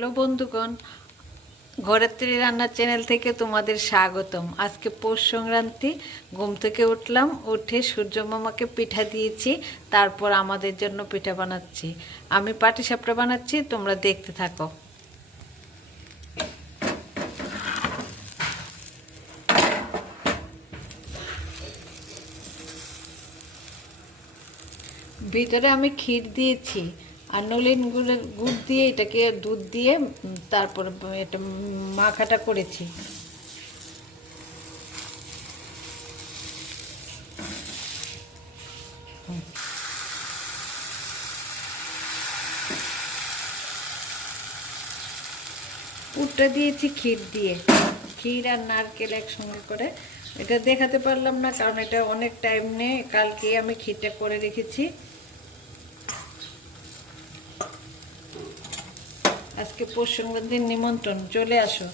Hello বন্ধুগণ, ঘরের তৈরি রান্নার চ্যানেল থেকে তোমাদের স্বাগতম। আজকে পৌষ সংক্রান্তি। ঘুম থেকে উঠলাম, উঠে সূর্য মামাকে পিঠা দিয়েছি, তারপর আমাদের জন্য পিঠা বানাচ্ছি। আমি পাটিসাপটা বানাচ্ছি, তোমরা দেখতে থাকো। ভিতরে আমি ক্ষীর দিয়েছি আর নলেন গুড় দিয়ে এটাকে দুধ দিয়ে তারপর এটা মাখাটা করেছি। পুরটা দিয়েছি ক্ষীর দিয়ে, ক্ষীর আর নারকেল একসঙ্গে করে। এটা দেখাতে পারলাম না কারণ এটা অনেক টাইম নেই, কালকে আমি ক্ষীরটা করে রেখেছি। আজকে পৌষ সংক্রান্তির নিমন্ত্রণ, চলে আসো।